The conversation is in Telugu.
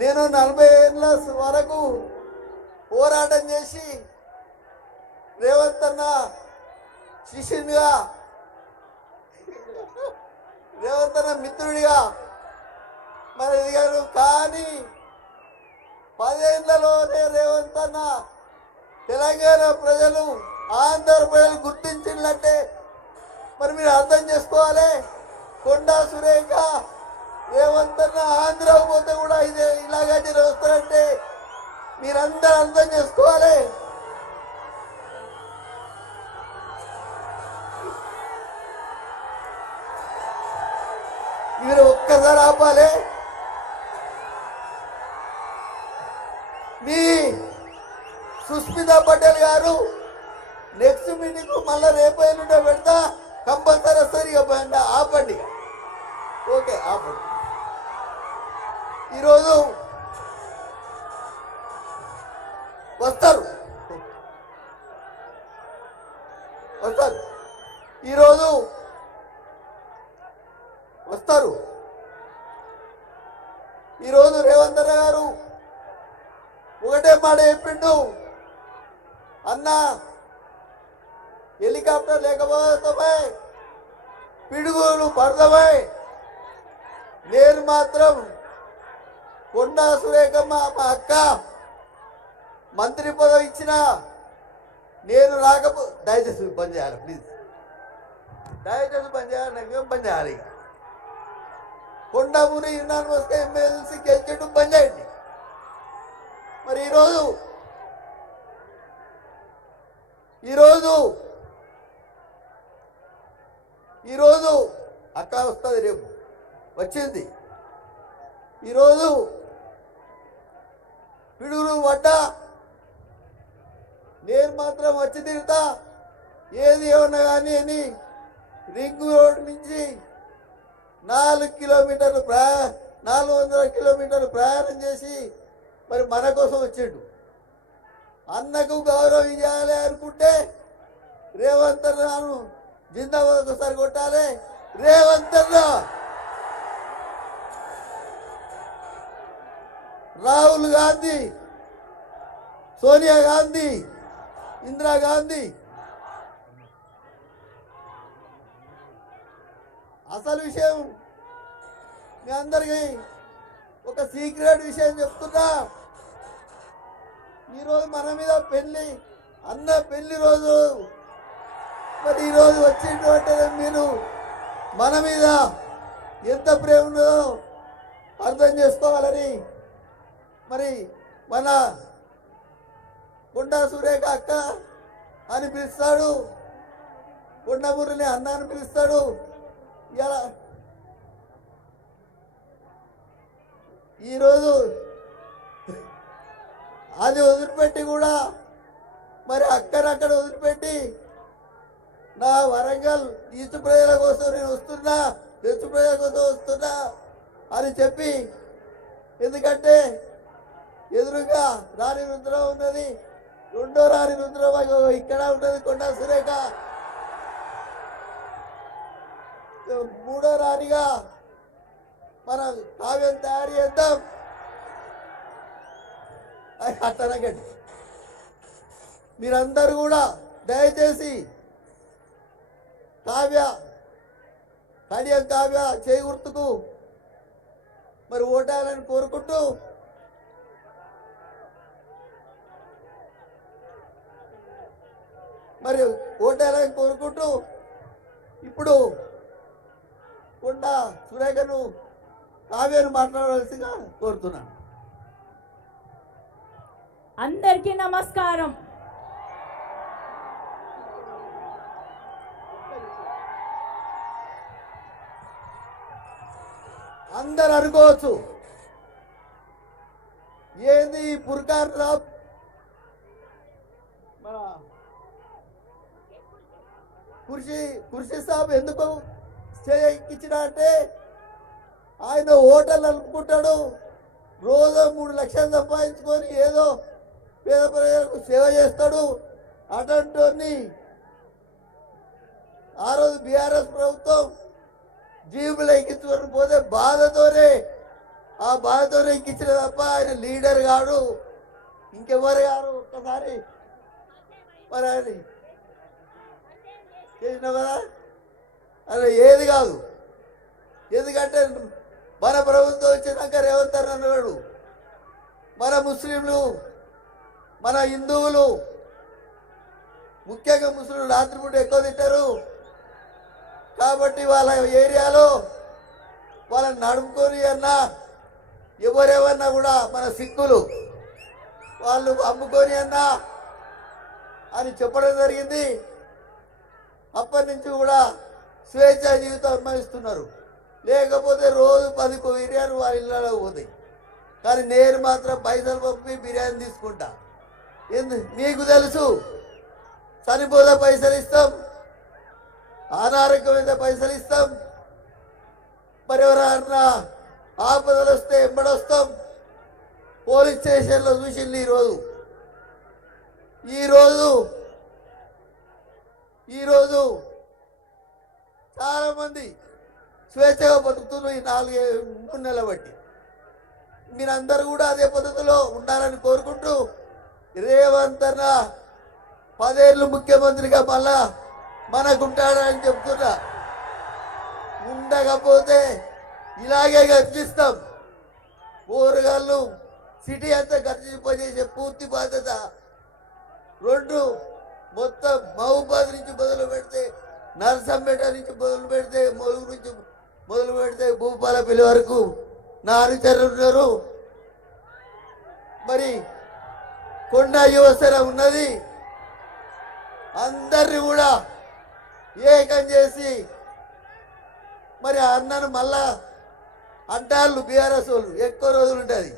నేను 40 ఏళ్ళ వరకు పోరాటం చేసి రేవంత్ అన్న శిష్యునిగా, రేవంత్ అన్న మిత్రుడిగా మరి ఎదిగాను. కానీ 10 ఏళ్లలోనే రేవంత్ అన్న తెలంగాణ ప్రజలు, ఆంధ్ర ప్రజలు గుర్తించినట్టే మరి మీరు అర్థం చేసుకోవాలి. కొండా సురేఖ రేవంత్ అన్న ఆంధ్ర పోతే కూడా ఇదే ఇలాగే వస్తారంటే మీరందరూ అర్థం చేసుకోవాలి. మీరు ఒక్కసారి ఆపాలి. మీ సుస్మితా పటేల్ గారు నెక్స్ట్ మీటింగ్ మళ్ళీ రేపు ఎల్లుండే పెడతా, కంపల్సరీ సరిగా ఆపండి. ఓకే, ఆపండి. ఈరోజు వస్తారు ఈరోజు వస్తారు. ఈరోజు రేవంత్ అన్న గారు ఒకటే మాట చెప్పిండు, అన్న హెలికాప్టర్ లేకపోతే పిడుగులు పడతామై, నేను మాత్రం కొండా సురేఖమ్మ మా అక్క మంత్రి పదవి ఇచ్చిన నేను దయచేసి బంద్ చేయాలి, ప్లీజ్ దయచేసి బంద్ చేయాలి, నాకు బంద్ చేయాలి. కొండాపూరి యునానిమస్ ఎమ్మెల్సీ గెలిచేట్టు బంద్ చేయండి. మరి ఈరోజు అక్క వస్తుంది, రేపు వచ్చింది. ఈరోజు పిడుగులు పడ్డా నేను మాత్రం వచ్చి తిరుగుతా, ఏది ఏమన్నా కానీ అని రింగ్ రోడ్ నుంచి 400 కిలోమీటర్లు 400 కిలోమీటర్లు ప్రయాణం చేసి మరి మన కోసం వచ్చిండు. అన్నకు గౌరవం ఇవ్వాలి అనుకుంటే రేవంత్ అన్నను జిందాబాద్ ఒకసారి కొట్టాలి. రేవంత్ అన్న, రాహుల్ గాంధీ, సోనియా గాంధీ, ఇందిరాగాంధీ. అసలు విషయం మీ అందరికీ ఒక సీక్రెట్ విషయం చెప్తున్నా. ఈరోజు మన మీద పెళ్లి, అన్న పెళ్లి రోజు, మరి ఈరోజు వచ్చినటువంటి మీరు మన మీద ఎంత ప్రేమ ఉన్నదో అర్థం చేసుకోవాలని మరి మన కొండా సురేఖ అక్క అని పిలుస్తాడు, కొండమూరిని అన్న అని పిలుస్తాడు. ఇలా ఈరోజు అది వదిలిపెట్టి కూడా మరి అక్కడక్కడ వదిలిపెట్టి నా వరంగల్ ఈస్ట్ ప్రజల కోసం నేను వస్తున్నా, వెస్ట్ ప్రజల కోసం వస్తున్నా అని చెప్పి, ఎందుకంటే ఎదురుగా రాణి రుద్రం ఉన్నది, రెండో రాణి రుద్రం ఇక్కడ ఉన్నది కొండా సురేఖ, మూడో రాణిగా మనం కావ్యం తయారు చేద్దాం. అట్టనగండి. మీరందరూ కూడా దయచేసి కడియం కావ్య చేయి గుర్తుకు మరి ఓటాలని కోరుకుంటూ ఇప్పుడు కొండా సురేఖను కావ్యను మాట్లాడవలసిగా కోరుతున్నాను. అందరికీ నమస్కారం. అందరు అనుకోవచ్చు, ఏంది పుర్కార్ రాబ్ కుర్షీ సాబ్ ఎందుకు ఎక్కించినా అంటే ఆయన హోటల్ అనుకుంటాడు, రోజు 3 లక్షలు సంపాదించుకొని ఏదో పేద ప్రజలకు సేవ చేస్తాడు. అటువంటి ఆ రోజు బీఆర్ఎస్ ప్రభుత్వం జీవులు ఎక్కించుకొని పోతే బాధతోనే ఆ బాధతోనే ఎక్కించిన తప్ప ఆయన లీడర్ కాడు, ఇంకెవరు గారు. ఒక్కసారి మరి ఆయన చేసినావు కదా, అలా ఏది కాదు. ఎందుకంటే మన ప్రభుత్వం వచ్చినాక రేవంత్ అన్న అన్నాడు, మన ముస్లింలు, మన హిందువులు, ముఖ్యంగా ముస్లింలు రాత్రిపూట ఎక్కువ తింటారు కాబట్టి వాళ్ళ ఏరియాలో వాళ్ళని నడుపుకొని అన్నా ఎవరెవరన్నా కూడా మన సిక్కులు వాళ్ళు అమ్ముకొని అన్నా అని చెప్పడం జరిగింది. అప్పటి నుంచి కూడా స్వేచ్ఛ జీవితం అనుభవిస్తున్నారు. లేకపోతే రోజు 10 బిర్యానీ వాళ్ళ ఇళ్ళలో పోతాయి. కానీ నేను మాత్రం పైసలు పంపి బిర్యానీ తీసుకుంటా. మీకు తెలుసు, చనిపోతే పైసలు ఇస్తాం, అనారోగ్యమైతే పైసలు ఇస్తాం, మరి ఎవరన్నా ఆపదలు వస్తే ఎంబడొస్తాం. పోలీస్ స్టేషన్లో చూసింది ఈరోజు చాలా మంది స్వేచ్ఛగా బతుకుతున్నారు ఈ 4-3 నెలల బట్టి. మీరందరూ కూడా అదే పద్ధతిలో ఉండాలని కోరుకుంటూ, రేవంత్ అన్న 10 ఏళ్ళు ముఖ్యమంత్రిగా మళ్ళా మనకుంటాడని చెప్తున్నా. ఉండకపోతే ఇలాగే గర్జిస్తాం. ఊరుగాళ్ళు సిటీ అంతా గర్జింపజేసే పూర్తి బాధ్యత 2 మొత్తం మహబూబాద్ నుంచి మొదలు పెడితే, నర్సంపేట నుంచి మొదలు పెడితే, ములుగు నుంచి మొదలు పెడితే భూపాలపల్లి వరకు నా అనుచరులు ఉన్నారు. మరి కొండ యువసేన ఉన్నది. అందరినీ కూడా ఏకం చేసి మరి అన్నను మళ్ళా అంటారు బీఆర్ఎస్ వాళ్ళు ఎక్కువ రోజులు ఉంటుంది.